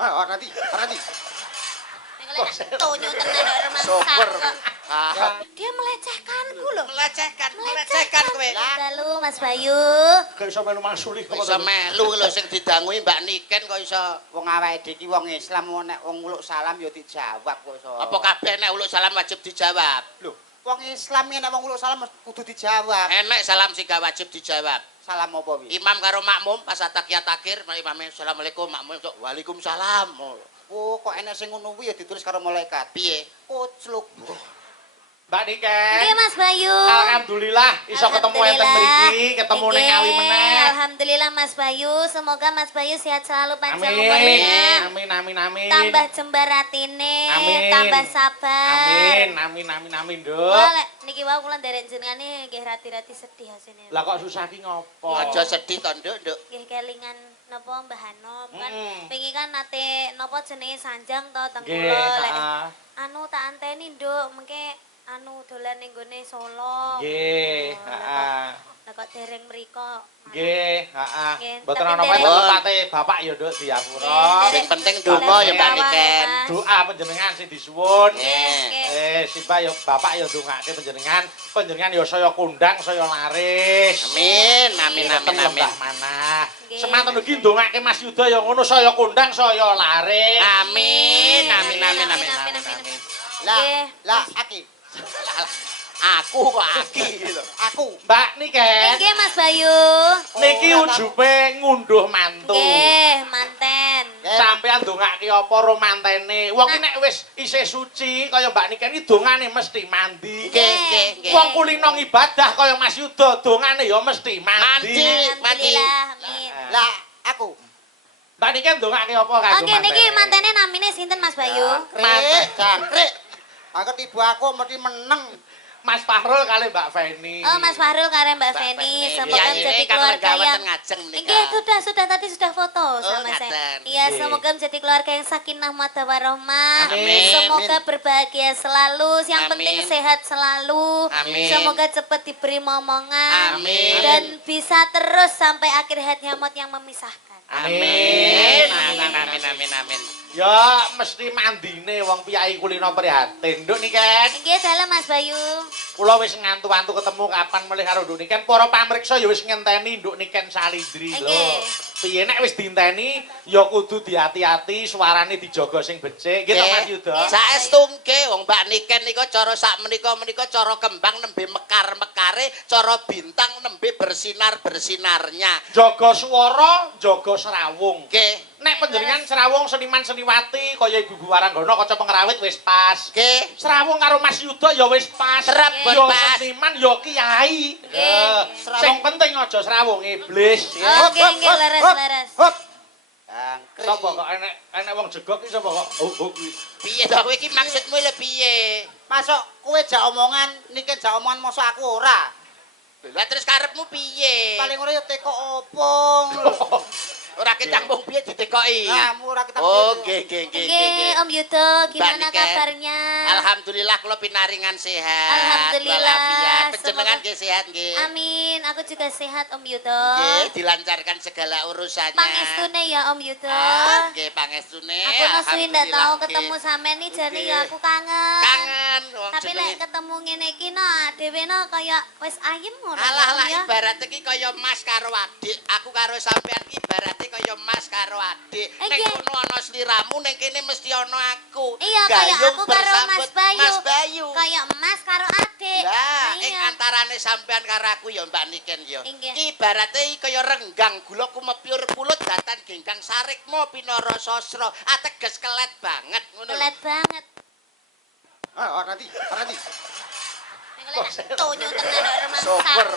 Nanti. Tonyo tenan remang Sober. Dia melecehkanku loh. Melecehkan kowe. Lalu Mas Bayu. Kok iso melu mangsuli Kok iso melu lho sing didanguhi Mbak Niken kok iso Wong awake dhewe iki wong Islam nek wong uluk salam ya dijawab kok iso. apa kabeh nek uluk salam wajib dijawab? Lho, wong Islam nek wong uluk salam kudu dijawab. Enek salam sing gak wajib dijawab. Salam apa wi? Imam karo makmum pas ataqiyat akhir, imame assalamualaikum, makmum sok waalaikumsalam. Oh, kok enek sing ngono kuwi ya ditulis karo malaikat. Piye? Kucluk. Mbak Niken. Nggih Mas Bayu. Alhamdulillah iso ketemu enten mriki, ketemu ning Ngawi meneh. Alhamdulillah Mas Bayu, semoga Mas Bayu sehat selalu panjang Amin. umurnya. Amin. Tambah jembar atine, Amin. tambah sabar. Amin, Nduk. Wah, lek niki wau kula nderek jenengane nggih rati-rati sedih asine. Lah kok susah ki ngopo? Aja sedih to, Nduk. Nggih kelingan napa Mbah Hanom kan wingi kan nate napa jenenge sanjang to teng Nggih, kula lek heeh. anu tak anteni Nduk mengke anu dolan ning gone Solo. Nggih, Oh, heeh. Lah kok dereng mriko. Nggih, heeh. Nggih, Mboten tapi ana apa dereng- tempate Bapak ya Nduk diapura. Sing penting donga ya Mbak Niken. Doa panjenengan sing disuwun. Nggih. Simbah ya Bapak ya ndongake panjenengan. Panjenengan ya saya kondang, saya laris. Amin. Manah. Nggih. Semanten ugi ndongake Mas Yuda ya ngono saya kondang, saya laris. Amin. Lah, Aki. Aku kok aki lho. Aku. Mbak Niken. Nggih Mas Bayu. Niki ujupe ngunduh mantu. Nggih, manten. Sampeyan ndongake apa ro mantene? Wong iki nek wis isih suci kaya Mbak Niken iki dongane mesti mandi. Nggih. Wong kulino ibadah kaya Mas Yuda dongane ya mesti mandi. Alhamdulillah. Amin. Lah, aku. Mbak Niken ndongake apa kanggo Oke, niki mantene namine sinten Mas Bayu? Jangkrik. Angkat ibu aku mesti meneng. Mas Fahrul kali Mbak Feni. Oh, Mas Fahrul karo Mbak Feni, semoga menjadi keluarga yang ngajeng menika. Nggih, sudah tadi sudah foto sama saya. ngaten. Iya, Nggih. semoga menjadi keluarga yang sakinah mawaddah warahmah. Amin. Semoga berbahagia selalu, yang Amin. penting sehat selalu. Amin. Semoga cepat diberi momongan Amin. dan bisa terus sampai akhir hayat maut yang memisahkan. Amin. Ya mesti mandine wong piyai kulino prihatin. Nduk Niken. Nggih, dalam Mas Bayu. Kula wis ngantu-antu ketemu kapan melih karo Nduk Niken. Para pamriksa ya wis ngenteni Nduk Niken Salindri lho. Nggih. Piye nek wis diinteni ya kudu diati-ati, suarane dijaga sing becik. Nggih to Mas Yuda. Saestungke wong Mbak Niken niku cara sak menika cara kembang nembe mekar-mekare, cara bintang nembe bersinar-bersinarnya. Jaga swara, jaga serawung. Nggih. Nek panjenengan serawung seniman seniwati kaya Ibu Waranggana kaca pengrawit wis pas. Nggih. Serawung karo Mas Yuda ya wis pas. Serep Ya pas. seniman ya kiai. Sing penting aja serawung iblis. Oh, nggih, leres. Jangkrik. Sapa kok enek wong jegok iki sapa kok? Oh kuwi. Piye to kowe iki maksudmu lho piye? Masuk kowe jak omongan, niki jak omongan mosok aku ora. Lah terus karepmu piye? Paling ora ya teko opong. Ora kecambung piye ditekoki. Nah, ora kita. Oh, nggih. Nggih, Om Yudo, gimana Mbak Niken. kabarnya? Alhamdulillah kula pinaringan sehat. Alhamdulillah. Walafiat. Panjenengan Semoga- nggih sehat nggih. Amin, aku juga sehat Om Yudo. Nggih, dilancarkan segala urusannya. Pangestune ya Om Yudo. Nggih, pangestune. Aku nesuwi ndak tahu Alhamdulillah, ketemu nggih. sampean nih jadi Nggih. aku kangen. Kangen wong Tapi lek jenenge. ketemu ngene iki no, dhewe no kaya wis ayem ngono. Alah ya. ibarat iki kaya mas karo adik. Aku karo sampean iki ibarate kaya mas karo adik. Nek Nggih. kono ana sliramu ning kene mesti ana aku. Iya kaya Gayung aku karo bersambut Mas Bayu. Mas Bayu. Kaya emas karo adik. Lah, ing Iya. antarane sampean karo aku ya Mbak Niken ya. Nggih. Ki ibarate kaya renggang gula kumepyur pulut datan genggang sarikmu pinara sasra. Ateges kelet banget ngono lho. Kelet banget. Nanti. Tonyo tenan remang Sober.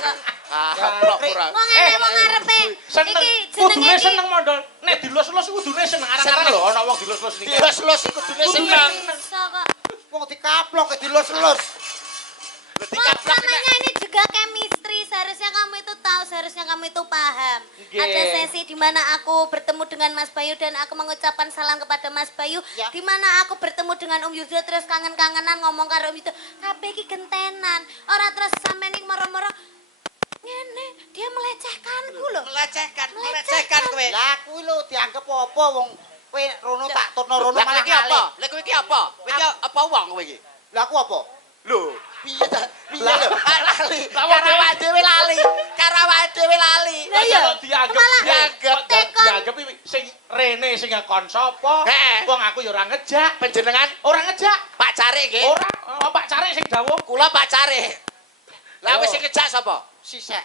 Goblok ora. Wong arepe Seneng. iki Kudune jenenge seneng mondol. Nek dilus-lus kudune seneng. Arang-arang lho ana wong dilus-lus niki. Dilus-lus iku kudune seneng. kok. Wong dikaplok dilus-lus. Namanya ini juga chemistry. Seharusnya kamu itu tahu, seharusnya kamu itu paham. Nggih. Ada sesi di mana aku bertemu dengan Mas Bayu dan aku mengucapkan salam kepada Mas Bayu. Ya. Di mana aku bertemu dengan Om Yudo terus kangen-kangenan ngomong karo Om Yudo. Kabeh iki gentenan. Ora terus sampe ning moro-moro ngene, dia melecehkanku loh. Melecehkan kowe. Lah kuwi lho dianggep apa wong Kowe rono tak turno rono Lah kowe malah iki apa? ngalih. Lah kowe iki apa? Kowe iki apa wong kowe iki? Lah aku apa? Lho, piye ta? Piye lho? Lali. Lah, Karo awake dhewe lali. Karo awake dhewe lali. Lah iya. Kalau dianggap Malah dianggap tekon. dianggap iki sing Rene sing ngekon sapa? Heeh. Wong aku ya ora ngejak. Panjenengan Ora ngejak. Pak Cari nggih. Ora Pak Cari sing dawuh. Kula Pak Cari. Lah wis sing ngejak sapa? Sisek.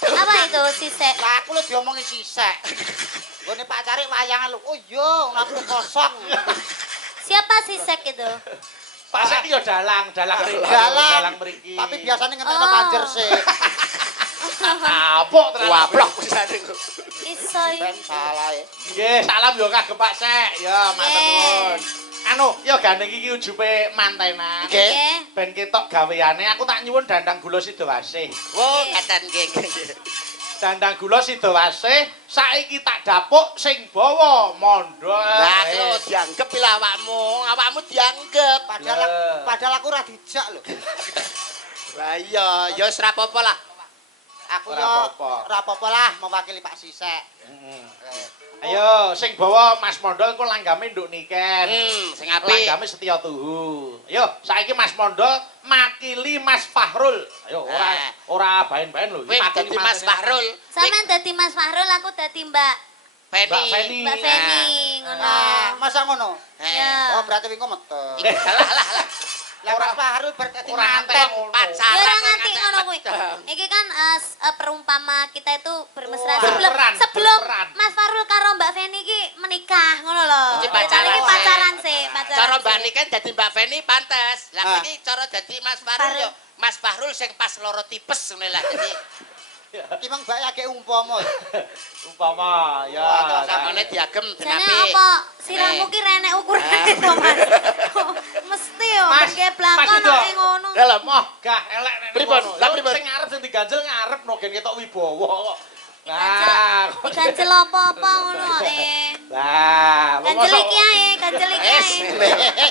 Apa itu sisek? Lah aku lho diomongi sisek. Gone Pak Cari wayangan lho. Oh iya, aku kosong. Siapa sisek itu? Pak Sek yo dalang mriki. Dalang mriki. Tapi biasanya ngentekno Oh. banjir sih. Apok terang. Wablok pisane. Iso. Ben salah ya. Nggih, salam yo kagem Pak Sek. Ya, matur nuwun. Anu, yo gandeng iki ujupe mantenan. Nggih. Nggih. Ben ketok gaweane aku tak nyuwun dandang gula Sidowasih. Oh, ngaten nggih. Dandang gula Sidowasih saiki tak dapuk sing bawa mondho. Lah kok dianggep pila awakmu dianggep. Padahal aku ora dijak lho. Lah iya, ya wis ra apa-apa lah. Aku Ora yo apa-apa. ora apa-apa lah mewakili Pak Sisek. Ayo, sing bawa Mas Mondol ku langgame nduk niken. Sing apik. Langgame Setya Tuhu. Ayo, saiki Mas Mondol makili Mas Fahrul. Ayo, ora baen-baen lho. Kowe dadi Mas Fahrul. Sampeyan dadi Mas Fahrul, aku dadi Mbak Feni. Mbak Feni ngono. Masa ngono? Ya. Oh, berarti wingi metu. Lah. Lah Mas Fahrul berarti Ora manten. ngantek ngono. Pacaran. Ya ora nganti ngantek ngono kuwi. medeng. Iki kan perumpama kita itu bermesra Oh, sebelum berperan. Mas Farul karo Mbak Feni iki menikah ngono lho. Iki Kita pacaran iki sih. pacaran sih, pacaran. Cara Mbak sih. Niken dadi Mbak Feni pantes. Lah Ah. iki cara dadi Mas Fahrul yo Mas Fahrul sing pas loro tipes ngene lah dadi Timang mbak ya umpama. Umpama ya. Wah, terus samane diagem Jane denapi. apa sirahmu ki renek ukurane to, Mas. Mesti yo Mas, nggih Mas blangkon Udo. nek ngono. Lah lah moh. Gah elek nek Pripun? ngono. Lah Lho, pripun? Sing ngarep sing diganjel ngarep no gen ketok wibawa kok. Diganjel apa-apa ngono eh. Lah, Ganjel iki ae, ganjel iki Wis. ae.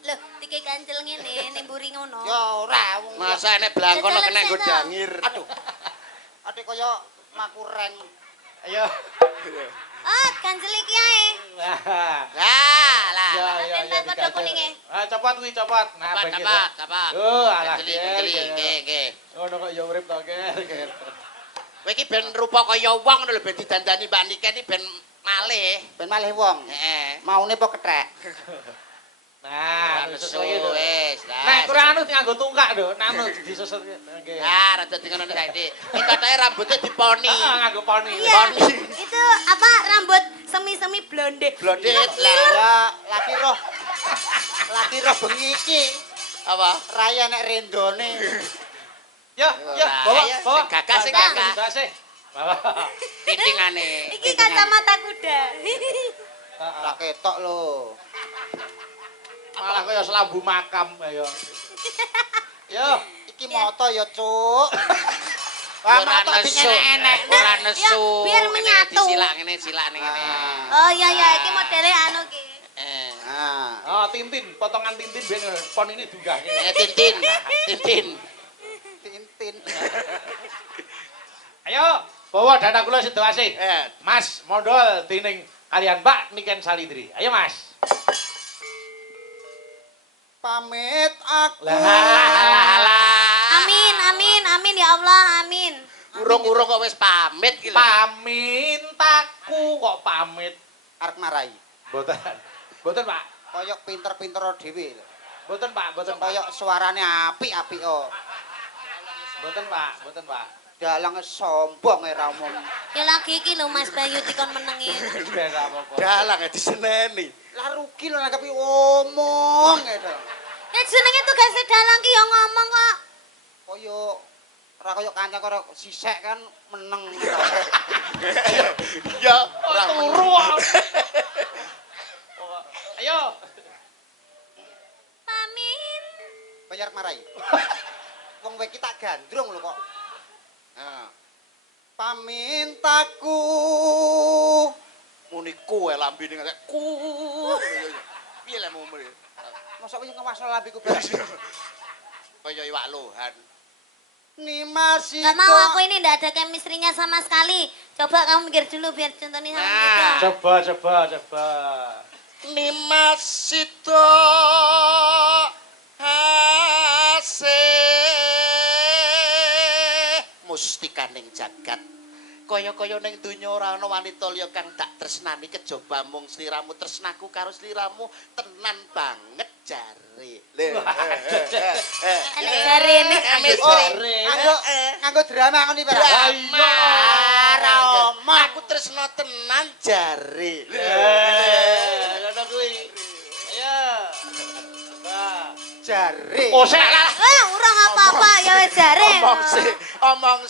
Lho, iki ganjel ngene nimburi ngono. Ya ora. Masa enek blangkono kena nggo dangir. Aduh. Ate kaya makureng. Ayo. Ah, ganjel iki ae. Lah. Paten tak padha kuninge. Ah, copot kuwi copot. Nah, ben kita. Cepat. Oh, alah. Jeli, nggih. Ngono kok ya urip to, Ger. Kowe iki ben rupa kaya wong lho ben didandani Mbak Niken iki ben malih. Ben malih wong. Heeh. Maune apa kethek? Nah, Wis susul iki lho. wis. Nah, kurang anu nganggo tungkak lho, nanu disusul nggih. Nah, rada dengan ngono saiki. Iki katanya rambutnya diponi. Heeh, nganggo poni. Iya. Itu apa rambut semi-semi blonde. Blondet Ya lah. laki roh bengi iki. Apa? Raya nek rendone. Ya, Ora, bawa, ayo, bawa. sing gagah, sing Bawa, gagah. bawa, sih. Bawa. Titingane. Iki kacamata kuda. Tak ketok lho. Malah kaya selambu makam ayo. Yo, Iki moto ya, Cuk. Ora moto nesu. enek-enek. Ora nesu. biar Ngene menyatu. Disilak ngene, silak ngene. Oh iya ya, iki modele anu ki. Nah, oh Tintin, potongan Tintin ben pon ini dunggah. Tintin. Tintin. Ayo, bawa dana kula Sidowasih. Eh, Mas Mondol dening kalian Mbak Niken Salindri. Ayo, Mas. Pamit aku. Alah. Amin ya Allah, amin. Urung-urung kok wis pamit iki lho. Pamintaku kok pamit. Arep marai. Mboten. Mboten, Pak. Koyok pinter-pinter dhewe lho. Mboten, Pak. Mboten, Pak. Koyok suarane apik-apik oh. Mboten, Pak. Mboten, Pak. Dalang sombong ora omong. Ya lagi iki lho Mas Bayu dikon menengi. Ben apa-apa. Dalang ya diseneni. Lah rugi lho nanggapi omong gitu. Ya jenenge tugas dalang ki ya ngomong kok. Koyok ora koyok kanca karo sisek kan meneng. Ya, Ora turu. Ayo. Pamit. Bayar marai. Wong kowe iki tak gandrung lho kok. Nah. Pamintaku. Muni kowe lambene ngene ku. Piye lah mumur. Mosok kowe ngewasno lambiku beres. Kaya iwak lohan. Nimas Gak mau aku ini ndak ada chemistry-nya sama sekali. Coba kamu mikir dulu biar contohnya sama Nah. Mika. Coba. Nimasito hase mustikaning jagat kaya-kaya ning donya ora ana wanita liya kang tak tresnani kejaba mung sliramu tresnaku karo sliramu tenan banget jare. Enek jarene. Nganggo drama ngono iki, Pak. Drama. Ora omong. Aku tresno tenan jare. Ngono kuwi. Ayo. Jare. Oh, salah. Wah, urang apa-apa ya wis jare. Omong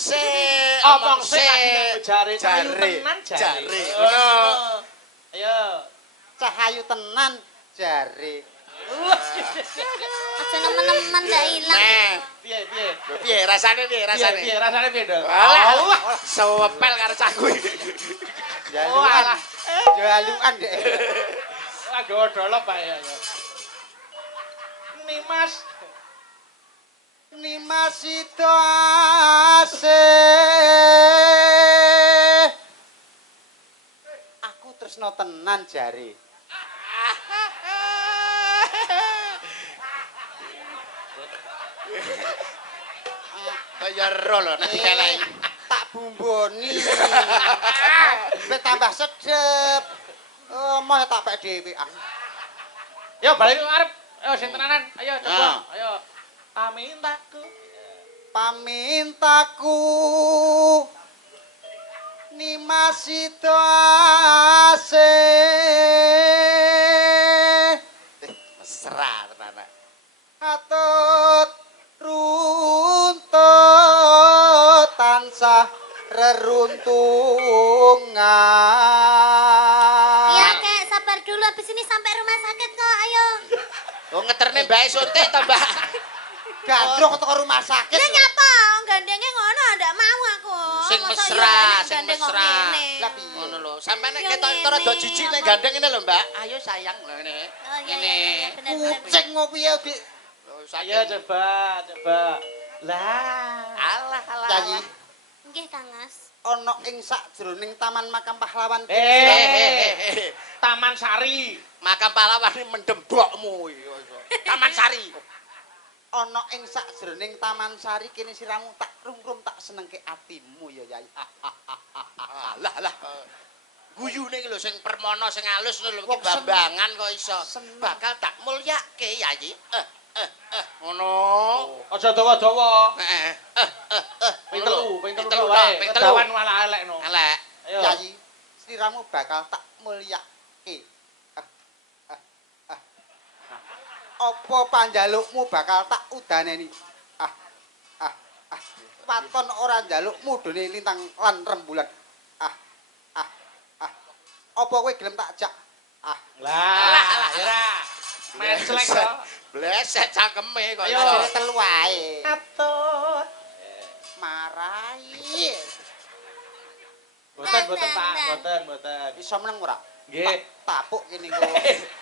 sik lagi jare. Ayo tenan jare. Ngono. Ayo. Cahayu tenan jare. Aja nemen-nemen ndak ilang. Nah, Piye? piye rasane piye rasane? Piye rasane piye, Dok? Alah, sewepel karo cah kuwi. Jaluan. alah. Jaluan dek. Lagi odolop Pak ya. Nimas. Nimas itu ase. Aku tresno tenan jare. Kaya ro lho nek dikeleki. Tak bumboni. Ben tambah sedep. Mau tak pek dhewe ah. Yo balik ngarep. Ayo sing tenanan. Ayo coba. Ah. Ayo. Pamintaku. Pamintaku Nimas itu ase. Mesra tenan. Atut runtut tansah reruntungan. Iya, Kek, sabar dulu habis ini sampai rumah sakit kok. Ayo. Oh ngeterne bae suntik to, Mbak. Gandrung teko rumah sakit. Ya nyapa, gandengnya ngono ndak mau aku. Sing Masa mesra, iya nek sing gandeng kok mesra. ngene. Lah piye? Ngono lho. Sampeyan nek Ya ketok ngene, rada jijik nek apa? gandeng ngene lho, Mbak. Ayo sayang lho ngene. Oh iya Ngene. iya bener. Kucing ngopi ya, Dik. Lho, Ayo coba. Lah. Alah. Yayi, Nggih, Kang Mas. ana ing sakjroning Taman Makam Pahlawan Taman Sari. Makam pahlawan ini mendembokmu iki. Taman Sari. ana ing sakjroning Taman Sari kene siramu tak rungrum tak senengke atimu ya Yayi. Alah. Guyune iki lho sing permono sing alus lho iki Wong seneng. bambangan kok iso. Seneng. Bakal tak mulyake Yayi. Ngono. Aja dawa-dawa. Heeh. Ping telu telu wae. ping telu. Kedawan malah elekno. Elek. Ayo. Yayi, sliramu bakal tak mulyake. Apa panjalukmu bakal tak udaneni? Waton ora njalukmu dene lintang lan rembulan. Apa kowe gelem tak jak? Lah, ora. Meslek kok. Blesek cangkeme kok Ayo. iso. Jare telu wae. Atut. Marai. Boten, Pak. Boten. Iso meneng ora? Nggih. Tapuk kene engko.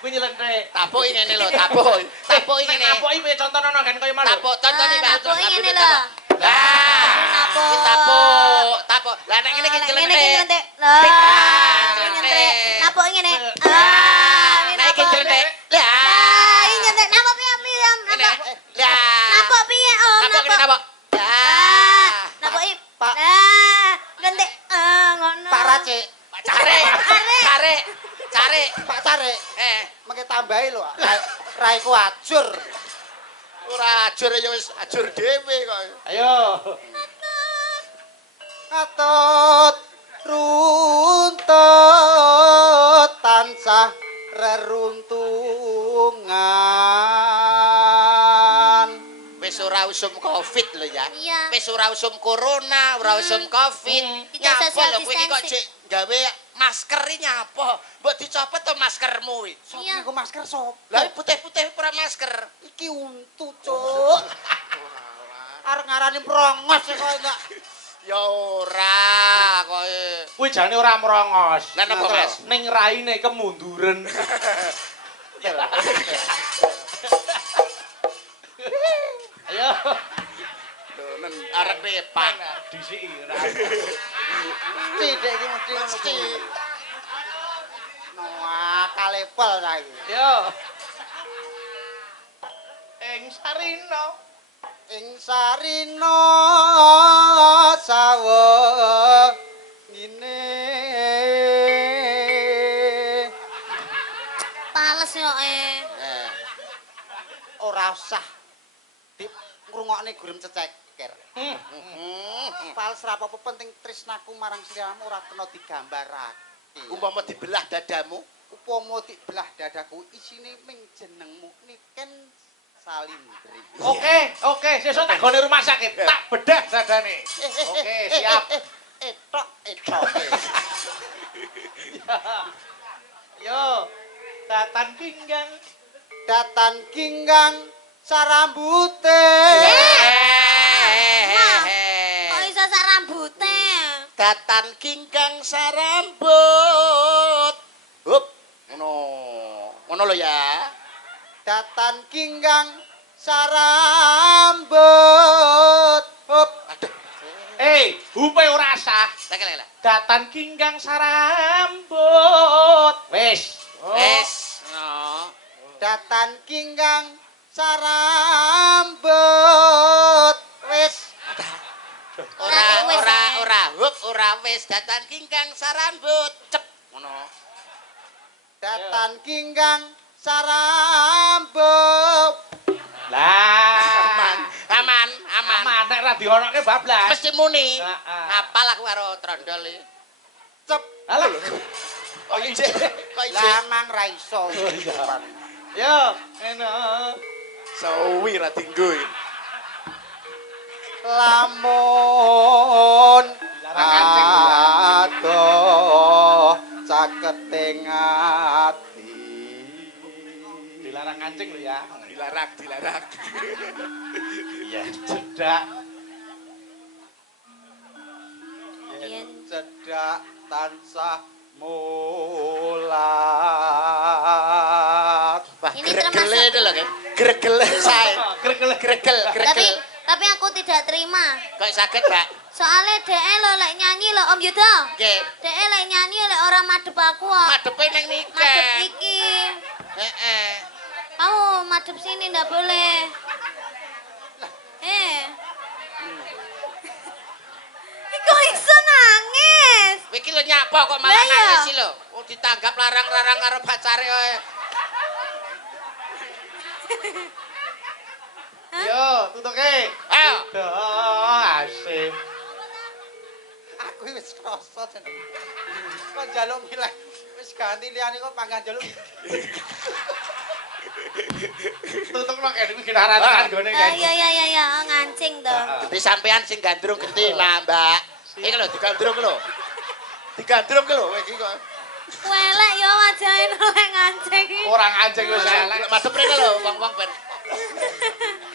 Kuwi nyelentrek. Tapuki ngene lho, tapuk. Tapuki Nek ngene. napoki piye contono kan kaya malu. Tapuk contone Mbak. Napoki ngene lho. Lah. Tapuk. Tapuk. Lah nek ngene ki Ngene jelentrek. iki nyentek. Lah, Ah, nyentek. Napuk ngene. Nek iki jelentrek. Lah. Ah, ini nyentek. Napuk piye piye? Ngene. Napuk. Lah. Napuk piye, Om? Napuk ngene napuk. Ah, Lah. napuk iki. Pak. Nah, nyentek. Ngono. Pak Race, Pak Care. Care. Pak Care, mengke tambahi lho. Raiku ajur. Ora ajur ya wis ajur dhewe kok. Ayo. Atut runtut tansah reruntungan. Wis ora usum Covid lho ya. Iya. Wis ora usum corona, ora usum Covid. Tidak Nyapa social lho kowe iki kok distancing. cek gawe masker iki nyapa? Mbok dicopot to maskermu iki. Sopo Iya. iku masker sop? Lah putih-putih ora masker. Iki untu, Cuk. Arep ngarani prongos kok enggak. Ya ora koe. Kuwi jane ora merongos. Lah napa, Mas? Ning raine kemunduran. Ayo. temen arek repak. Disiki ra. Mesti dek iki mesti ngono Mesti. kuwi. Wah, kalepel ta iki. Yo. Ing Sarina. Ing Sarina sawo ngene. Pales yo Ora usah di ngrungokne gurem ceceker. Fals ra apa-apa penting tresnaku marang sliramu ora kena digambarake. Umpama dibelah dadamu, Upama dibelah dadaku isine ming jenengmu Niken Salindri. Oke, sesuk tak gone rumah sakit. Tak bedah dadane. Oke, siap. Etok. Yo. Datan pinggang. Datan ginggang sarambute. Kok iso sak rambute? datan kingkang sarambut. Hup, ngono lho ya. Datan ginggang sarambut. Hup. Aduh, Hupe ora sah. lek. Datan kinggang sarambut. Wis. Wes, no. Datan ginggang sarambut. Wis. Ora, hup, ora wis datan kingkang sarambut. Cep, ngono. Datan ginggang sarambut. Lah, Aman. nek ra dionoke bablas. Mesti muni. Heeh. Apal aku karo trondol iki. Cep. Alah. Kok ijek? Lamang ra iso. Yo, eno. Sawi ra dinggo iki. Lamun Dilarang kancing, adoh caketing ati. Dilarang kancing lho ya. Dilarang. Iya, cedak. Yen Cedak tansah mulat. Wah, Ini gregele termasuk- itu lho, kan. Gregel sae. Gregel. tapi aku tidak terima. Kok saged, Mbak? Soalnya DE lo lek nyanyi lo Om Yudo. Nggih. DE lek nyanyi lek ora madhep aku kok. Madepe ning Madhep niken. iki. Heeh. Kamu madhep sini ndak boleh. Iku iso nangis. Kowe iki lho nyapa kok malah Lah iya. nangis sih lho. Oh ditanggap larang-larang karo pacare kowe. Yo, tutuke. Ayo. Asik. Aku wis krasa jeneng. Kok njaluk milih wis ganti liyane kok panggan njaluk. Tutukno kene iki ginaran gone kan. Ya, ngancing to. Dadi sampean sing gandrung gede, Mbak. Iki lho digandrung lho. Digandrung lho kowe iki kok. Welek yo wajahe lek ngancing. Orang anjing wis elek. Madhep rene lho wong-wong ben.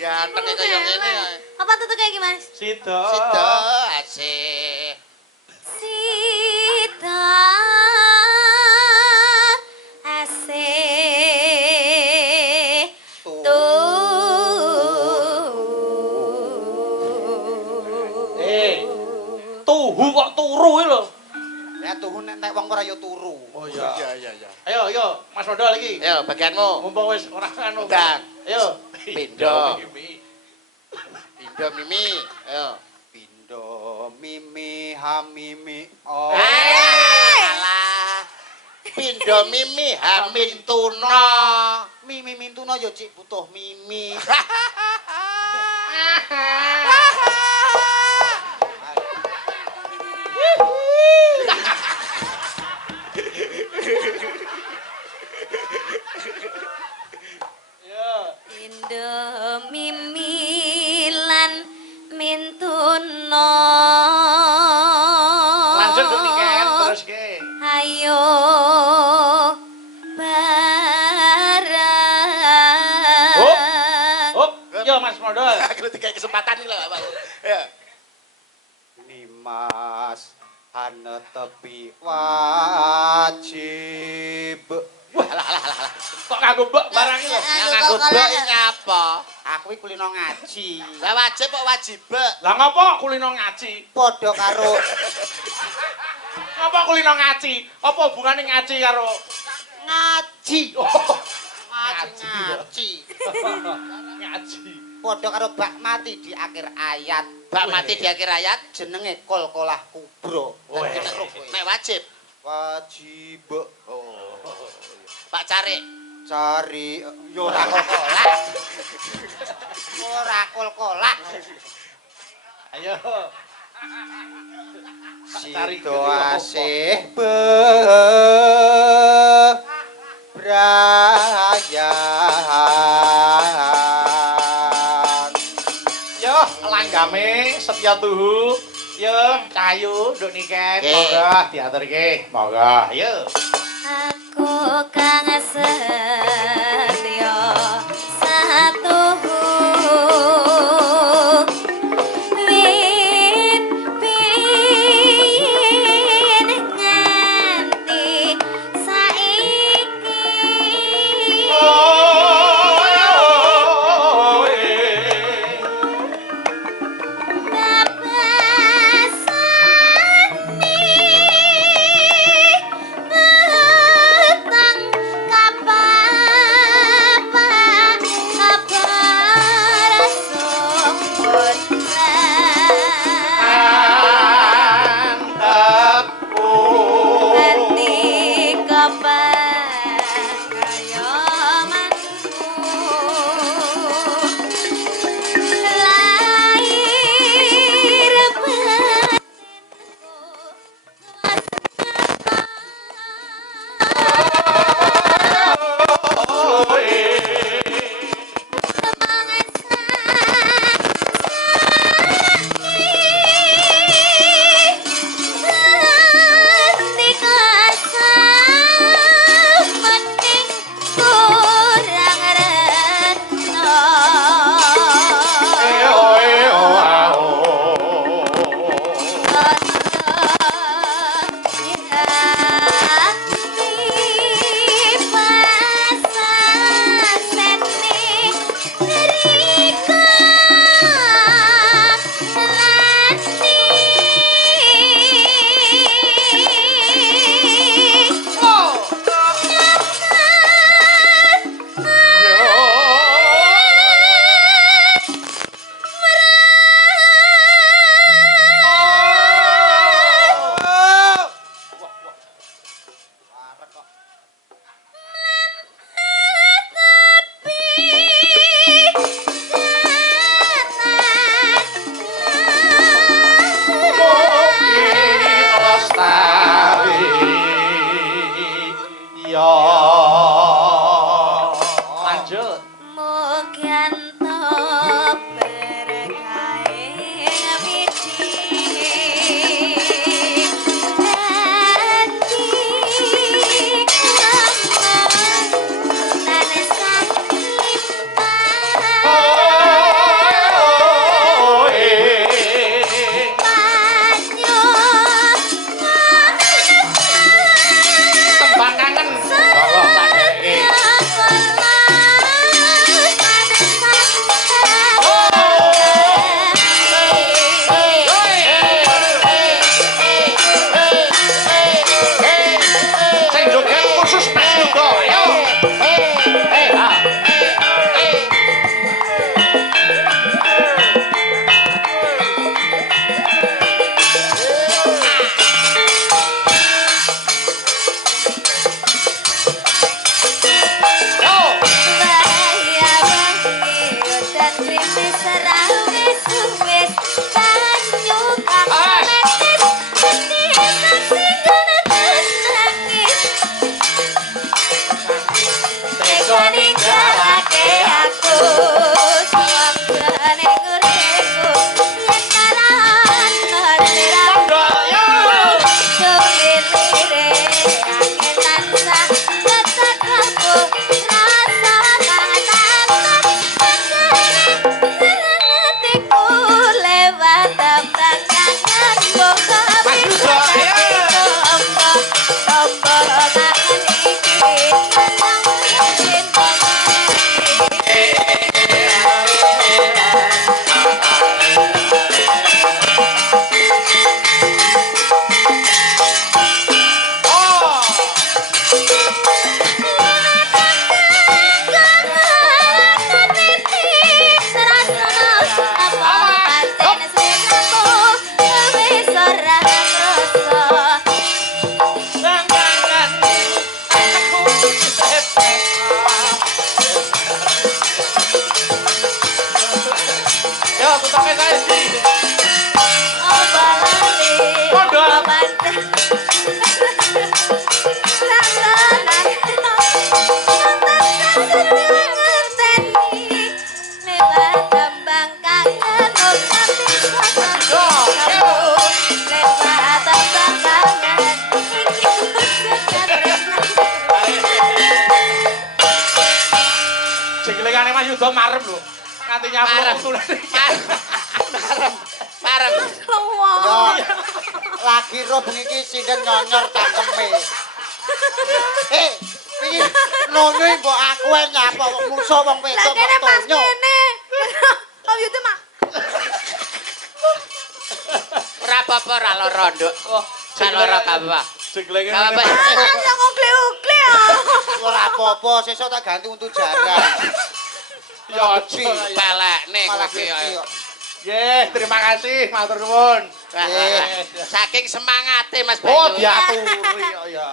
Ganteng kaya ngene ae. Apa tutuke iki, Mas? Sida. Sida asih. Sita asih Tuhu kok turu iki lho. Ya tuhu nek wong ora ya turu. Oh iya. Iya. Ayo, Mas Modal iki. Ayo bagianmu. Mumpung wis ora anu. Ndang. Ayo. Pindho. Pindho Mimi. Ayo. Pindo mimi hamimi oh. Alah. Pindho Mimi Hamin Tuna. Mimi mintuna ya cik butuh mimi. Indo mimilan mintuno. Lanjut Duk Niken terus ke. Ayo bareng. Hop. Yo Mas Modal. Aku dikai kesempatan iki lho, Pak. Ya. Nimas ana tepi wajib. Wah, alah. Kok kanggo mbok barang iki lho. Yang aku mbok iki apa? kuwi kulino ngaji. Lah wajib kok wajib. Lah ngopo kulino ngaji? Padha karo Ngopo kulino ngaji? Apa hubungane ngaji karo ngaji. Oh, Ngaji. ngaji. Padha karo bak mati di akhir ayat. Bak mati di akhir ayat Jenenge Qalqalah Kubra. Weh. nek wajib. Wajib. Oh. Pak Carik. Cari yo ora Qalqalah. Ora Qalqalah. Ayo. Cari Sido asih bebrayan. Yo, langgame setya tuhu. Yo, cahayu nduk niken. Nggih. Monggo diaturke. Monggo, ayo. Aku kang setya satu wit biyen nganti saiki Oh, babasane Mas Yuda marem lho. Nganti nyamplung tulen. Marem. Allah. Yo, lagi roh bengi iki sinden nyonyor cangkeme. Iki nonyoy mbok aku ae nyapa wong musuh wong Lah wedok kene kok pas tonyo. kene. Om Yuda mak. Ora apa-apa ora lara, Nduk. Oh, Lara apa? Jeglenge. Apa? Ana ngogle-ogle. Ora apa-apa, sesuk tak ganti untuk jarang. Ya aja. Pelekne Malah kowe iki. iki. Nggih, terima kasih, matur nuwun. Saking semangate Mas Oh, Bayu. diaturi kok ya.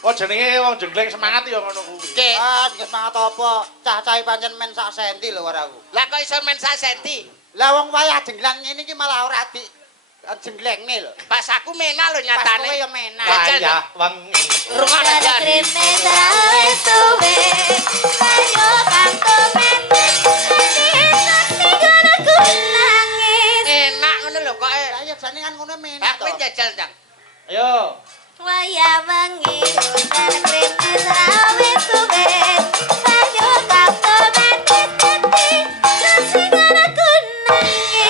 Oh, jenenge wong jengleng semangat ya ngono kuwi. Nggih. Ah, nggih semangat apa? Cah-cahe pancen men sak senti lho ora aku. Lah kok iso men sak senti? Lah wong wayah jenglang ngene iki malah ora di jenglengne lho. Pas aku mena lho Pas nyatane. kowe ya menak. Wayah wengi. Rungokno Ada Jan. krim mesra suwe. Ayo kanto menes. Tinggal aku nangis. Enak ngono lho kok. Lah ya jane kan ngono menak Aku to. jajal, Cang. Ayo. Waya wengi hutan krim mesra suwe. Ayo kanto menes. Tinggal aku nangis.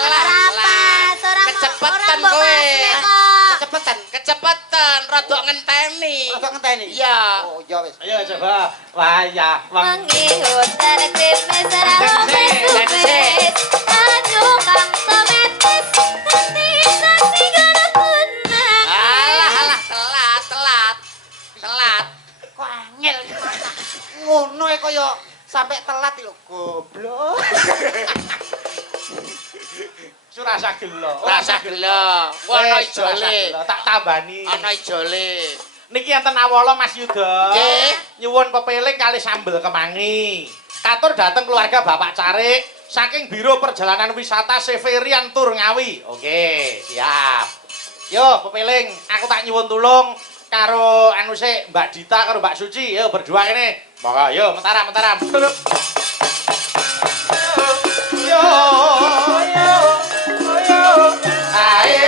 Alah, Rapas, orang kecepetan mbok kowe. pasne kok. Cepetan. Kecepetan, rada ngenteni. Rada ngenteni. Iya. Oh, ya wis. Ayo coba. Wayah wengi. Wengi hutan krim mesra suwe. Ayo kanto menes. Tinggal aku nangis. Alah, telat. Kok angel iki. Ngono e kaya sampe telat lho goblok. Surasa gelo. Rasa gelo. Ono ijole. Tak tambani. Ono ijole. Niki enten awala Mas Yuda. Nggih. Nyuwun pepeling kali sambel kemangi. Katur dateng keluarga Bapak Carik saking Biro Perjalanan Wisata Severian Tour Ngawi. Oke, siap. Yo, pepeling, aku tak nyuwun tulung karo anu sik Mbak Dita karo Mbak Suci. Yo berdua kene. Monggo, yo mentaram. Yo. Ae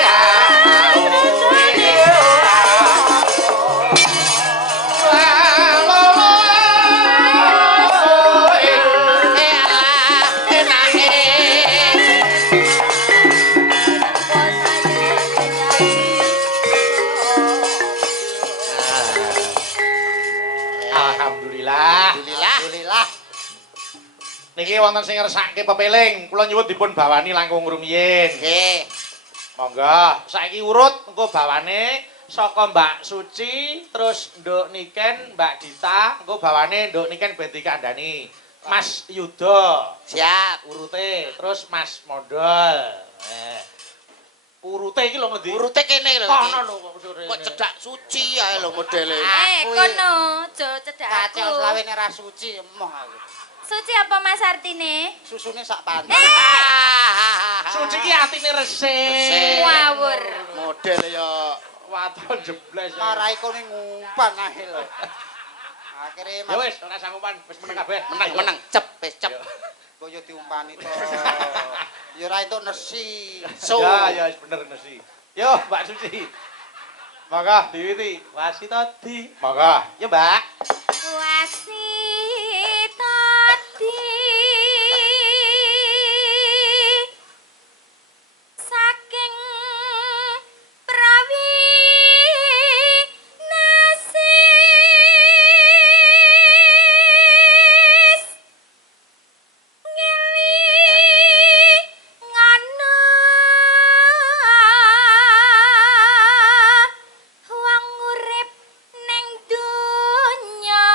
Alhamdulillah. Alhamdulillah. Niki wonten sing ngersake pepeling, kula nyuwun dipun bawani langkung rumiyin. Nggih. Monggo, saiki urut engko bawane saka Mbak Suci, terus Nduk Niken, Mbak Dita, engko bawane Nduk Niken ben dikandhani. Mas Yuda, Siap. urute, terus Mas Mondol. Urute iki lho ngendi? Urute kene lho. Kono lho kok sore. Kok cedak suci ae lho modele. Kono, jo cedak Kacau aku. selawene ra suci emoh aku. Suci apa Mas artine? Susune sak pantai. Suci ki atine resik. Ngawur. Model ya. Waton jebles. Marai kene ngumpan ae lho. Akhire Ya wis, ora sanggupan, wis meneng kabeh. Meneng cep, wis cep. kaya diumpani to. Ya ora entuk nesi. So. Ya wis bener nasi. Yo, Mbak Suci. Monggo diwiti. Wasitodi. Monggo. Ya, Mbak. Wasitodi saking prawi nasis ngelingono wong urip ning donya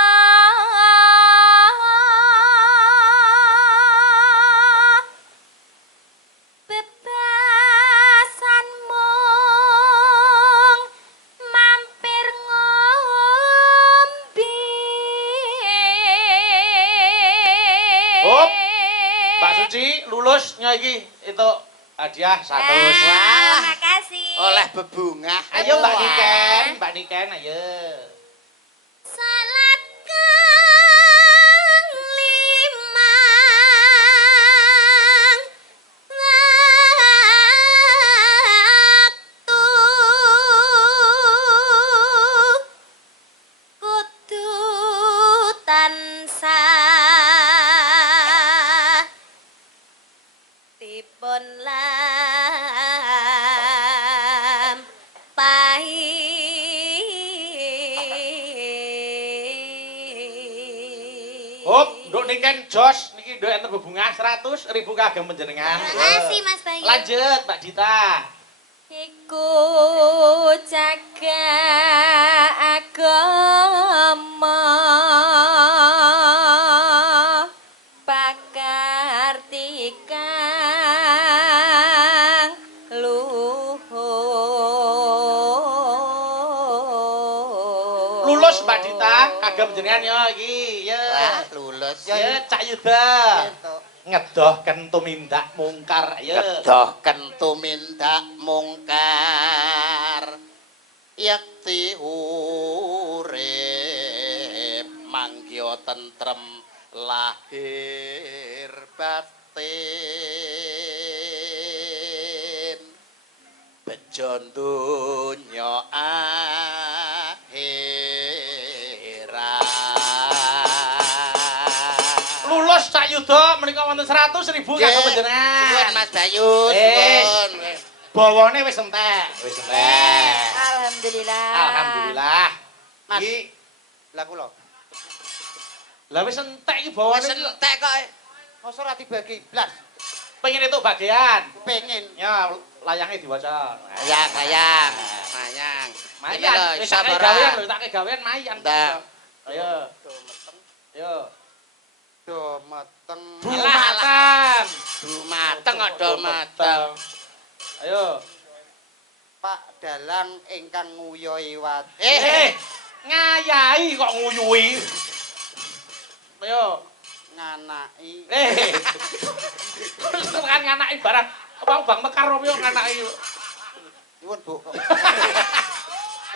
bebasan mung mampir ngombe. Hop. Mbak Suci lulus nya iki entuk hadiah 100. Wah, makasih. Oleh bebungah. Ayo Mbak Wah. Niken, Mbak Niken ayo. Salat kang limang waktu kudu tansah Hop, nduk niken jos niki nduk enten bebungah 100.000 kagem panjenengan. Makasih Mas Bayu. Lanjut Mbak Dita. Iku jaga agama pakar tikang luhur. Lulus Mbak Dita kagem panjenengan ya iki. Ya. Wah, lulus. Ya Cak Yuda. Ngedohken tumindak mungkar. Ya. Kedohken tumindak mungkar. Yakti urip manggya tentrem lahir batin. Bejo donya akhirat. Lulus Cak Yuda menika wonten 100.000 kagem panjenengan. Suwun Mas Bayu, Eh. suwun. Bawane wis entek. Wis entek. Alhamdulillah. Alhamdulillah. Mas. Iki Lah kula. lah wis entek iki bawane. Wis entek kok. Mosok ora dibagi blas. Pengen itu bagian. Pengen. Ya layangnya diwaca. Sayang, sayang. Sayang. Mayan, wis tak gawean lho, tak gawean mayan. Ndak. Ayo. Ayo. Do meteng. Matang. Mateng ada mateng. Ayo. Pak dalang ingkang nguyoi wat. Ngayahi kok nguyuhi. Ayo. Nganaki. Terus kan nganaki barang. Bang mekar yo nganaki. Nyuwun Bu.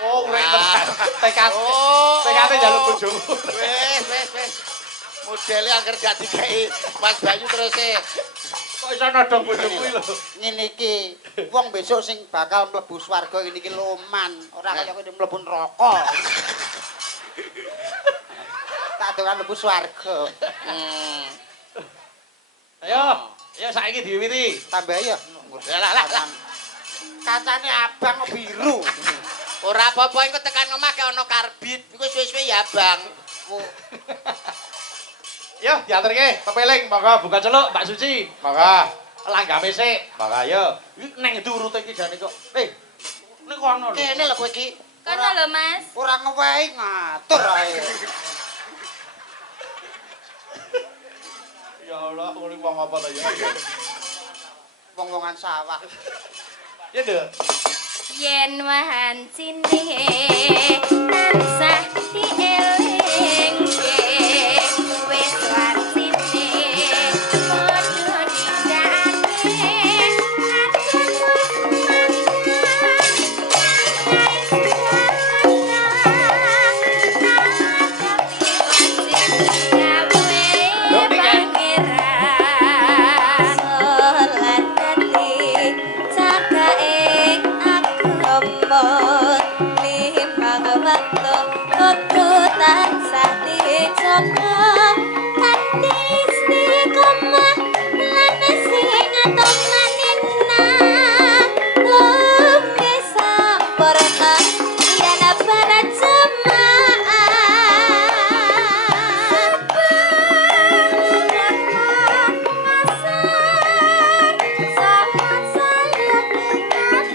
Oh, urek tekan. Tekane njaluk bojomu. Wis. Modele angger gak dikei Mas Bayu terus Kok iso nodong bojomu iki lho. Ngene iki, wong besok sing bakal mlebu swarga ngene iki loman, ora kaya kowe mlebu neraka. Tak dokan mlebu swarga. Ayo saiki diwiwiti. Tambah ya. Lah. Kacane abang biru. Ora apa-apa engko tekan omah ke ana karbit. Iku suwe-suwe ya, Bang. Yo, diaturke pepeling, monggo buka celuk Mbak Suci. Monggo. Langgame sik. Monggo ayo. Iki neng ndi urute iki jane kok. Niku ana lho. Kene lho kowe iki. Kono lho Mas. Ora ngewehi ngatur ae. Ya Allah, ngene wong apa ta ya? Wong-wongan sawah. Ya, Nduk. Yen wahancine tansah dielingke wis wancine padha nindakake tansah dicoba kanthi istiqomah lan sing atomanina lumbe sampurna yen para jemaah sama saya dengan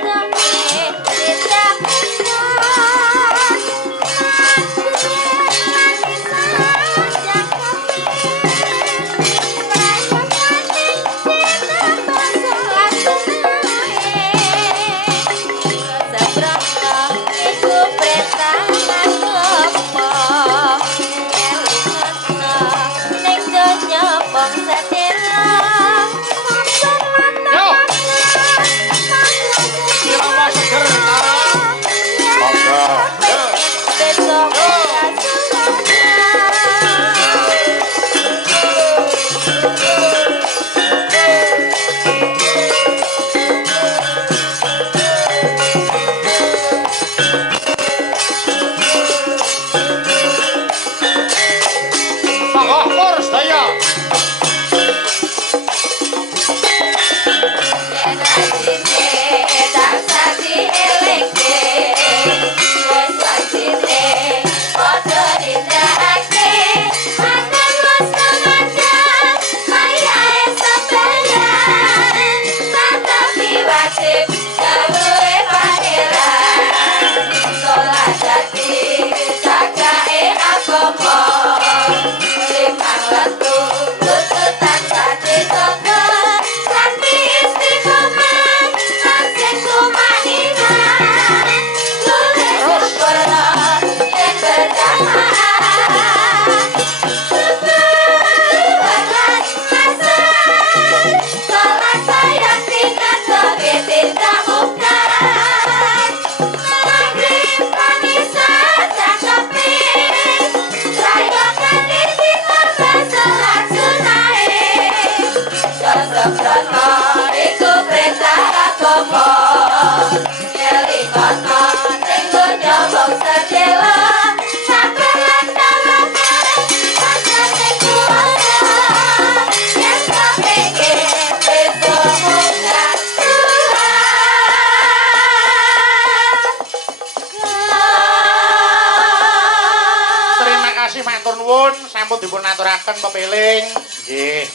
kasih matur nuwun sampun dipun aturaken pepeling. Nggih.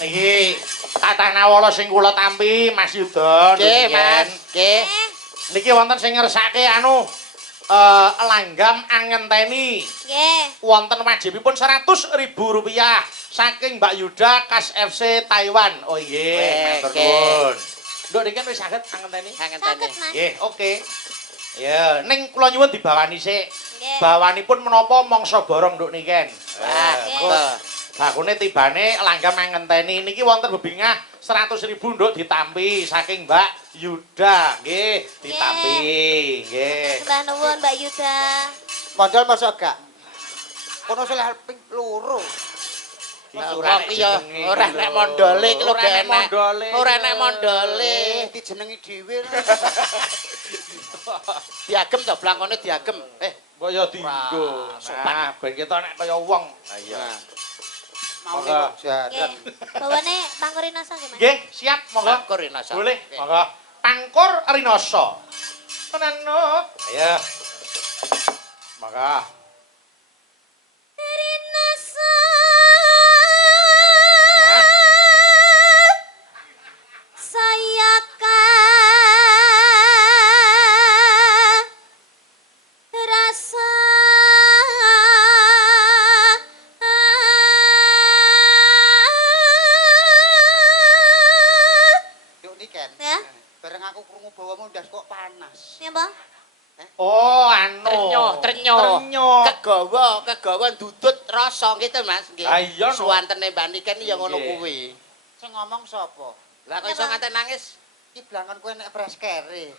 Niki kathah nawala sing kula tampi Mas Yuda. Nggih, Mas. Nggih. Niki wonten sing ngersake langgam angenteni. Nggih. Wonten wajibipun Rp100.000 saking Mbak Yuda Kas FC Taiwan. Oh nggih, matur nuwun. Nduk niki wis saged angenteni? Angenteni. Saged, Mas. Nggih, oke. Ya, ning kula nyuwun dibawani sik. Nggih. Bawanipun menapa mangsa borong nduk niken. Betul. Bakune tibane langgam ngenteni niki wonten bebingah 100.000 nduk ditampi saking Mbak Yuda. Nggih, ditampi. Nggih. Sembah nuwun Mbak Yuda. Mondol masuk gak? Kono seleh ping loro. Wong iya ora nek mondole iki lho Ora nek enek. mondole. Ora nek mondole. Dijenengi dhewe. Diagem to blangkone diagem. Mbok ya dienggo. Nah, ben kita nek kaya wong. Ha iya. Mau Monggo. jaran. Nggih. Bawane Pangkur Rinoso nggih, Mas. Nggih, siap monggo. Pangkur Rinoso. Boleh, Nggih. monggo. Pangkur Rinoso. Tenan no. Ayo. Monggo. Rinoso. Saya rasa Yuk niken. ya, Bareng aku krungu bawamu ndas kok panas. ya Bang. Oh, anu. Trenyo. Trenyo. Kegawa ndudut rasa gitu Mas. Nggih. Ah, iya, no. Suwantene Mbak Niken ya ngono Nggih. kuwi. Sing ngomong sapa? Lah kok iso nganti nangis? Ki blangkon kowe nek preskere.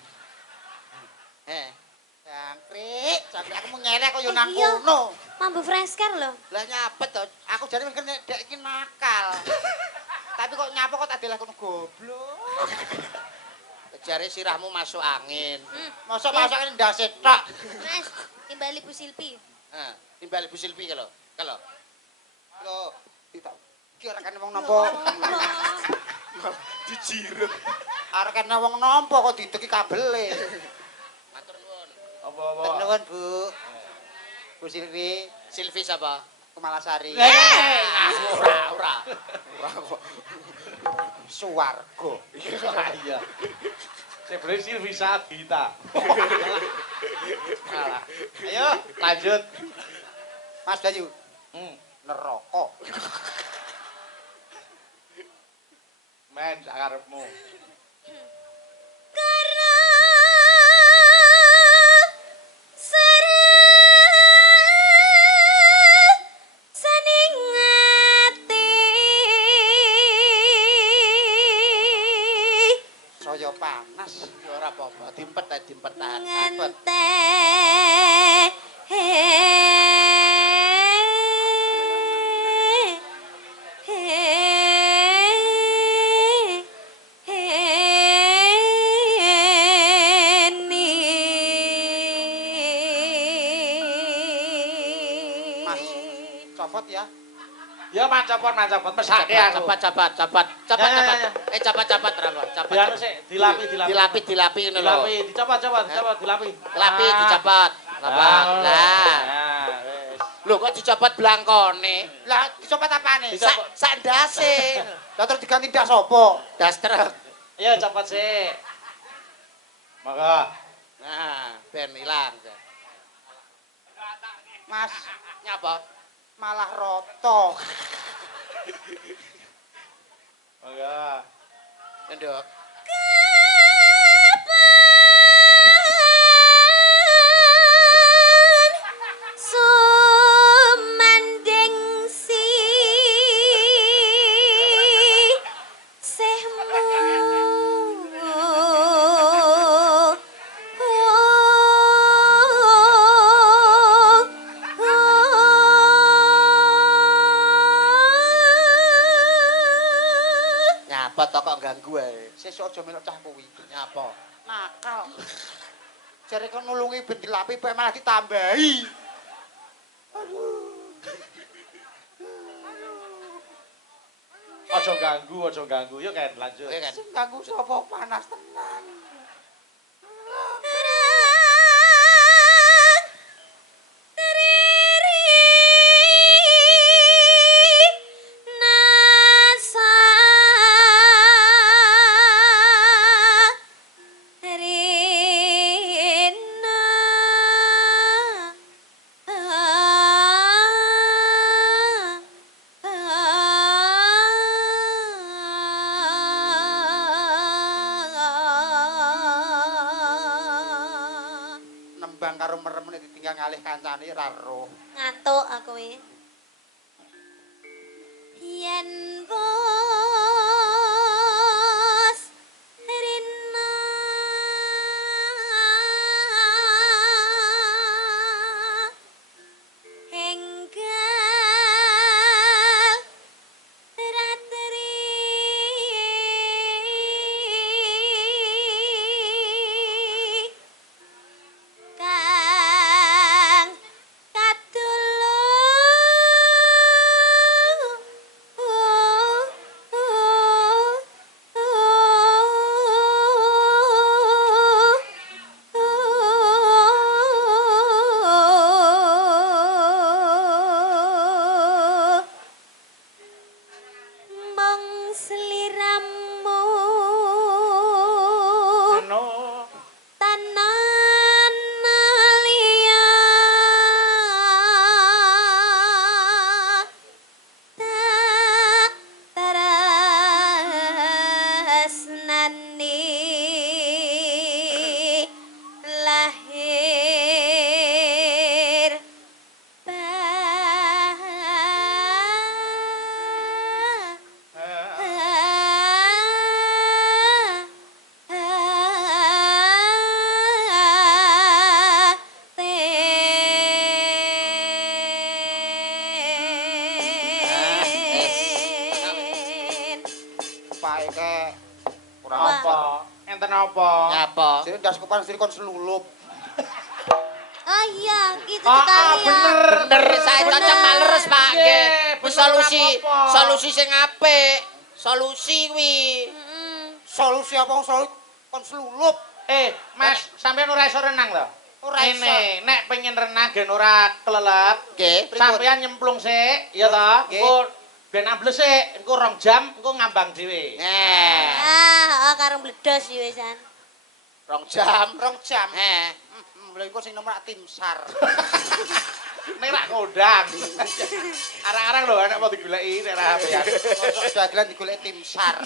Jangkrik, aku mau nyelek kok yo nang Iya. kono. Mambu fresker lho. Lah nyapet to. Aku jare mikir nek dek iki nakal. Tapi kok nyapa kok tak deleh kono goblok. Jare sirahmu masuk angin. Mosok masake ndase tok. Mas, timbali Bu Silpi. Timbal Ibu Silvi kalau. Lho, tidak. Ki ora kene wong nampa. Dijirut. Ora kene wong nampa kok dideki kabele. Matur nuwun. Apa-apa? Nuwun, Bu. Bu Silvi, Silvi sapa? Kumalasari. Ora. Suwarga. Iya. Sebenarnya Silvi Sabita. Alah. Ayo, lanjut. Mas Bayu, neraka. Men, sakarepmu. Karena Saya panas. Ya ora apa-apa, dimpet tahan. Mas, copot ya. Ya mancapot mesake aku. Cepat. Ya. Cepat Rama. Dianu sik, dilapi. Dilapi ngono lho. Dilapi, dicopot, dilapi. Dilapi dicopot. Lah. Nah, wis. Lho kok dicopot blangkone? Lah, dicopot apane? Sak ndase. Lah terus diganti ndas apa? Das truk. Ayo copot sik. Monggo. Nah, ben ilang. Mas, Nyapa? malah roto. Monggo. Nduk. Sumanding si Nyapa to kok ganggu ae. Sesuk aja melok cah kuwi. Nyapa? Nakal. Jare kon nulungi ben dilapi bae malah ditambahi. Aja ganggu. Yuk kan lanjut. Oke kan. Sing ganggu sapa panas tenan. ngambang karo merem ditinggal ngalih kancane ra roh. Ngantuk aku iki. Yen bos rina enggal ratri kang mong sliramu Anu tanan alia tak tresnani lahir Paeke ora Wah. apa. enten apa? Nyapa? Sire ndas kepan sire kon selulup. Oh iya, gitu Ah, sekali ya. Bener, saya cocok Bener. maleres, Pak. Nggih, Nggih. bener, Solusi, apa-apa. solusi sing apik. Solusi kuwi. Solusi apa solusi kon selulup. Mas, sampean ora iso renang lho. Ora iso. Ini, nek pengen renang gen ora kelelep, Nggih. sampean nyemplung sik, ya toh? Nggih. Engko ben ambles sik, engko 2 jam engko ngambang dhewe. Nah, Karo bledos ya wisan. 2 jam. 2 jam. Heh. Lha iku sing nomor tim SAR. Nek rak kondang. Arang-arang lho enak mau digoleki nek ra sampean. Mosok dagelan digolek tim SAR.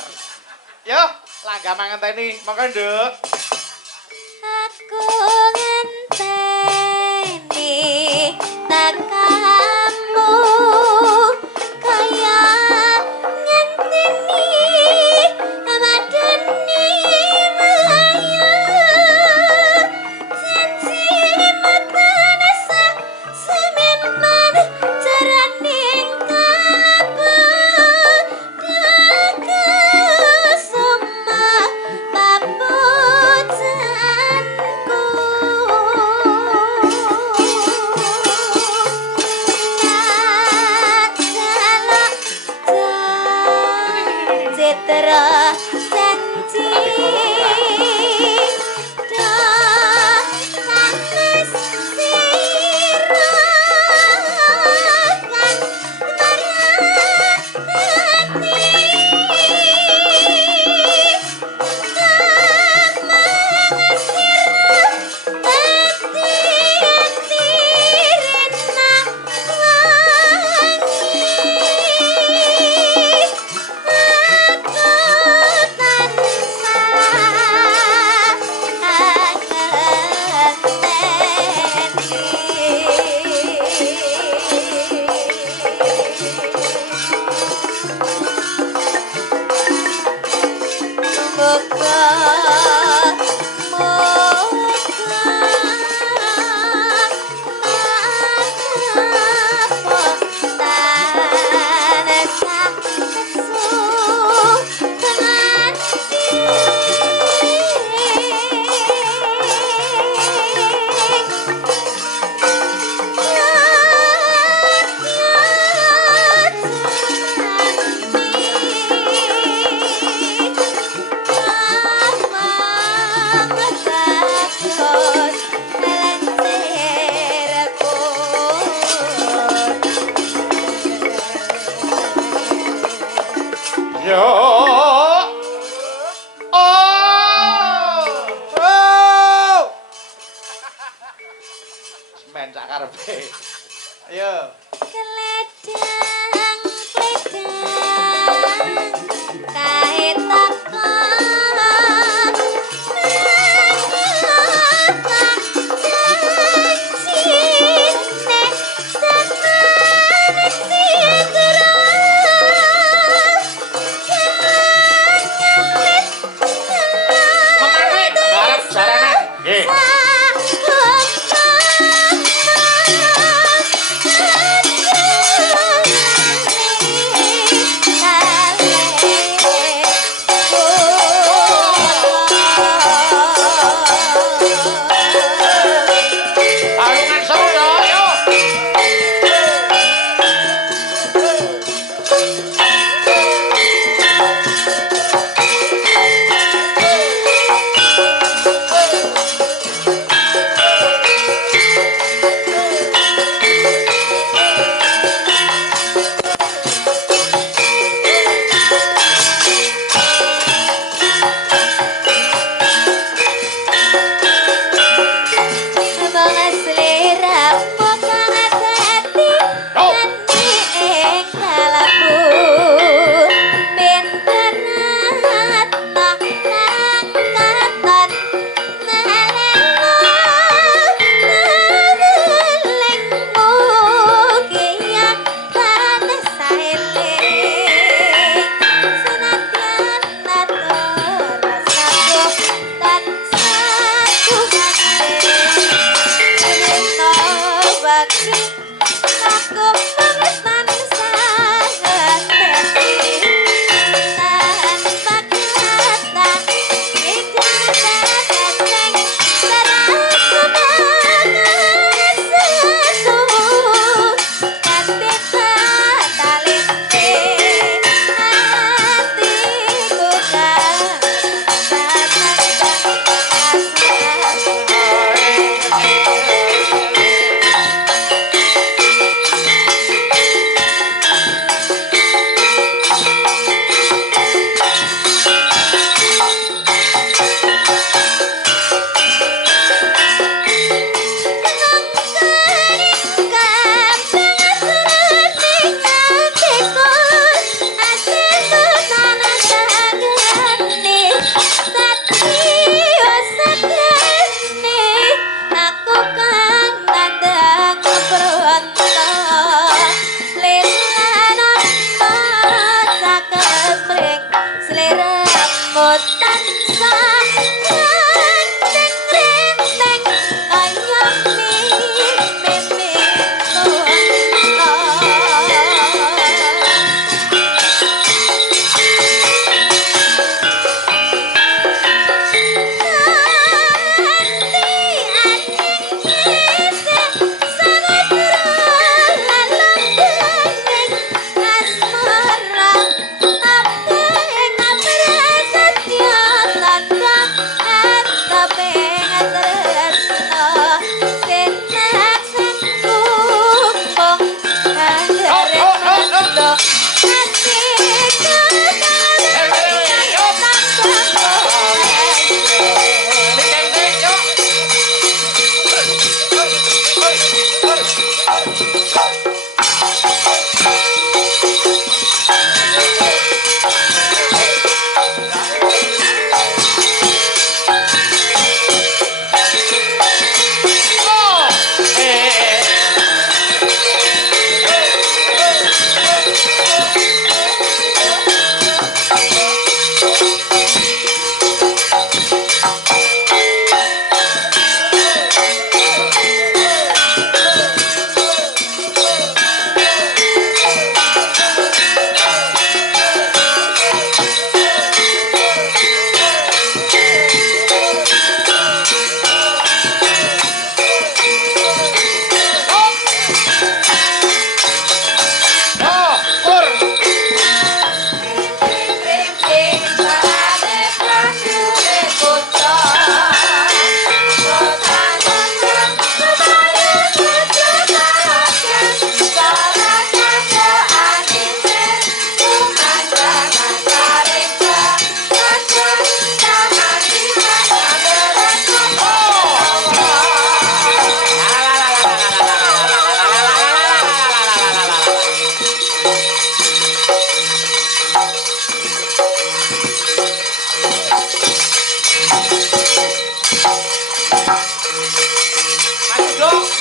Yo, langga mangenteni, monggo Nduk. Aku ngenteni takamu kaya ngenteni amadani melayu janji matanasa sememan jaraning kalabu daku summa papujanku Citra janji sanes sirakan Yo. Oh. Oh! Semen sak karepe. Ayo. Keledang, keledang, kait takon, mengapa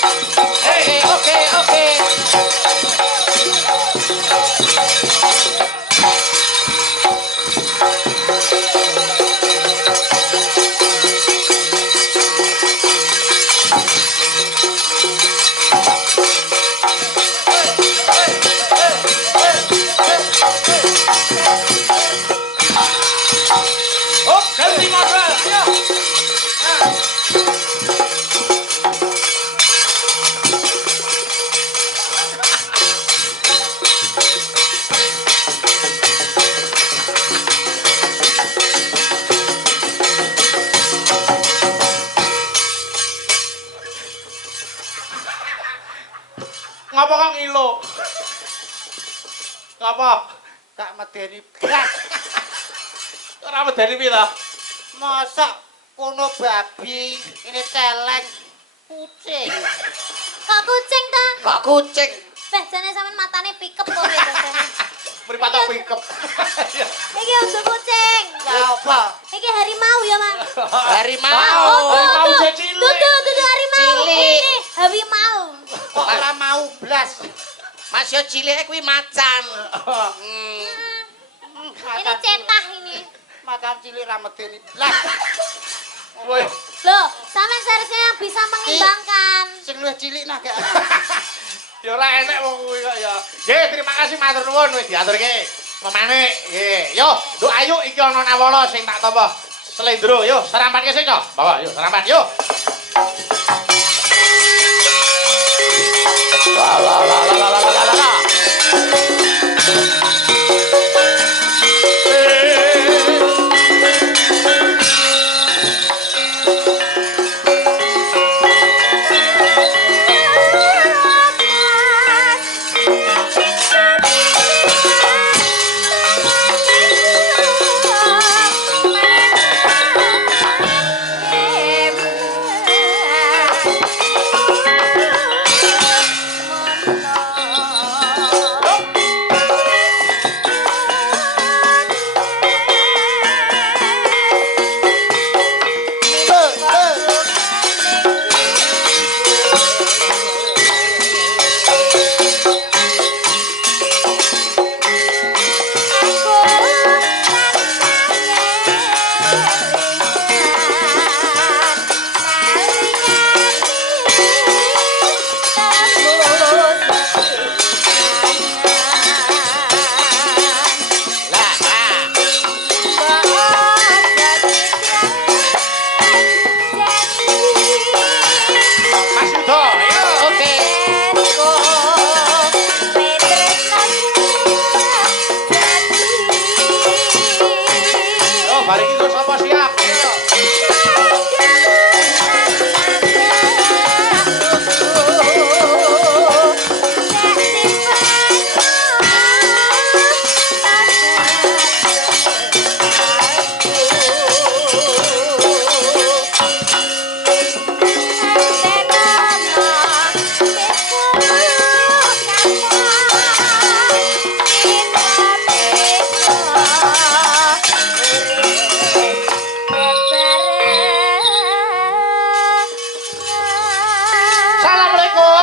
Oke. Hop, ganti modal. Ayo. Ngapa kok ngilo? Ngapa? Tak medeni blas. Ora medeni piye to? Mosok kono babi, ini celeng kucing. Kok kucing ta? Kok kucing? Beh, jane sampean matane pikep kok ya jane. Mripat tak pikep. Iki udah kucing. Ya apa? Iki harimau ya, Mang. Harimau. Harimau cilik. Dudu harimau. Cilik. Ini harimau. Kok ora mau blas? Mas yo cilik kuwi macan. Ini cetah ini. Macan cilik ra medeni blas. Woi, Loh, sampean seharusnya yang bisa mengimbangkan. Sing luwih cilik nah gak. ya ora enek wong kuwi kok ya. Nggih, terima kasih matur nuwun wis diaturke. Pemane, nggih. Yo, Nduk Ayu iki ana nawala sing tak tampa. Slendro, yo sarapanke sing yo. Bawa, yo sarapan, yo. La.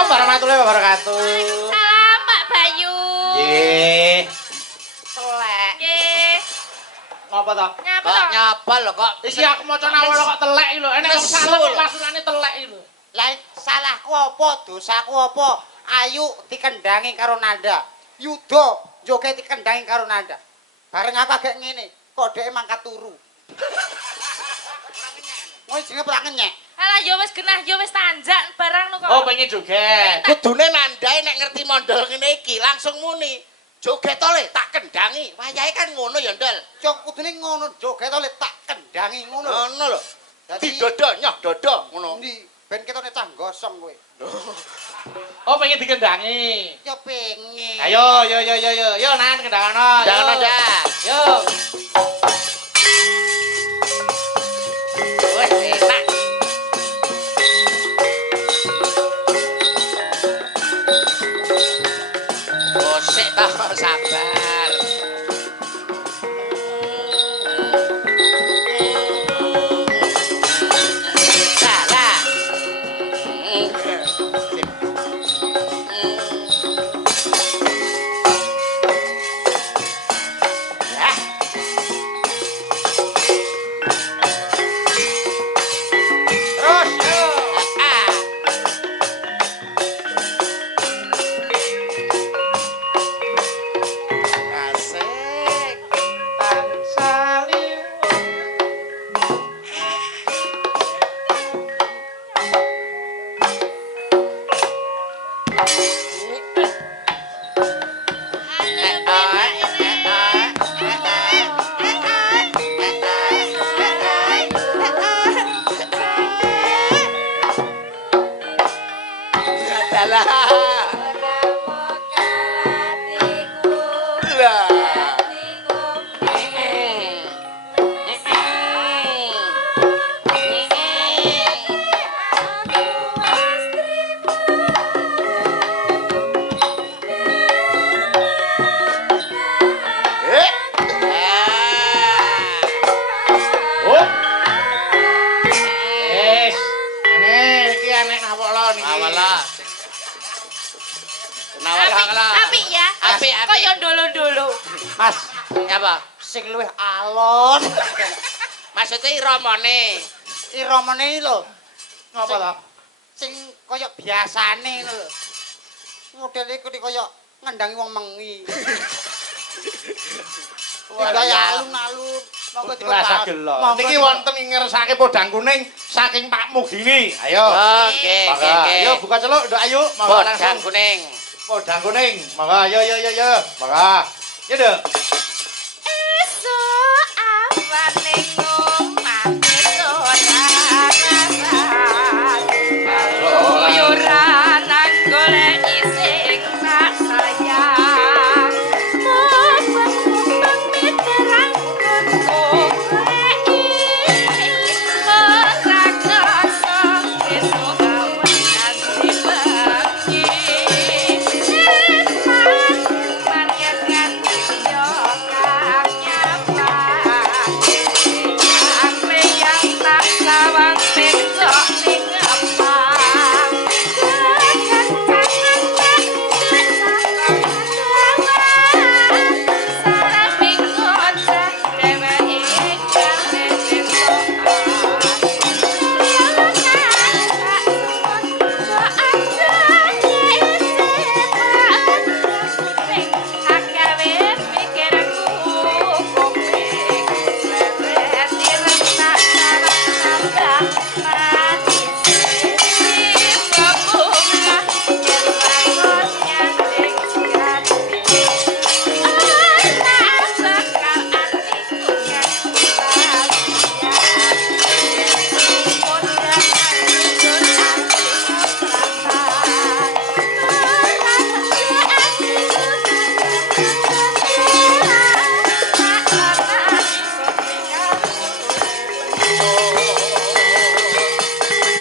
warahmatullahi wabarakatuh. Waalaikumsalam, Pak Bayu. Nggih. Telek. Nggih. Ngapa to? Nyapa Kok to? nyapa lho kok. Iki aku maca nawala kok telek iki lho. Enek wong salah kok maksudane telek iki lho. Lah salahku apa? Dosaku apa? Ayu dikendangi karo Nanda. Yuda joget dikendangi karo Nanda. Bareng aku agak ngene, kok dhek mangkat turu. Wong jenenge ora ngenyek. Alah yo wis genah, yo wis tanjak barang lu kok. Oh, pengen joget. Kudune nandae nek ngerti mondol ngene iki langsung muni. Joget ole tak kendangi. Wayahe kan ngono ya, Ndol. Cok kudune ngono joget oleh tak kendangi ngono. Ngono lho. Dadi Didodo nyoh dodo ngono. ndi ben ketone cah gosong kowe. Oh, pengen dikendangi. Ya pengen. Ayo, yo. Yo, Nan kendangono. Kendangono, dah. Yo. Wes enak. Gosek ta sabar. Salah. Terus yo. Asik. Tansah Oh. Wis. Iki enek nawala niki. Nawala. Nawala. Apik ya. Apik, apik. Kaya dulu-dulu. Mas, Apa? sing luwih alon. Maksudnya iramane. Iramane iki lho, Ngapa to? sing kaya biasane lho. Modele iku kaya ngendangi wong mengi. Kaya alun-alun. Monggo Rasa gelo. Niki wonten ing ngersake podang kuning saking Pak Mugini. Ayo. Oke, oke, Monggo. oke. Ayo buka celuk, Nduk Ayu. Monggo Podang langsung. kuning. Podang kuning. Monggo ayo. Monggo. Ya, Nduk.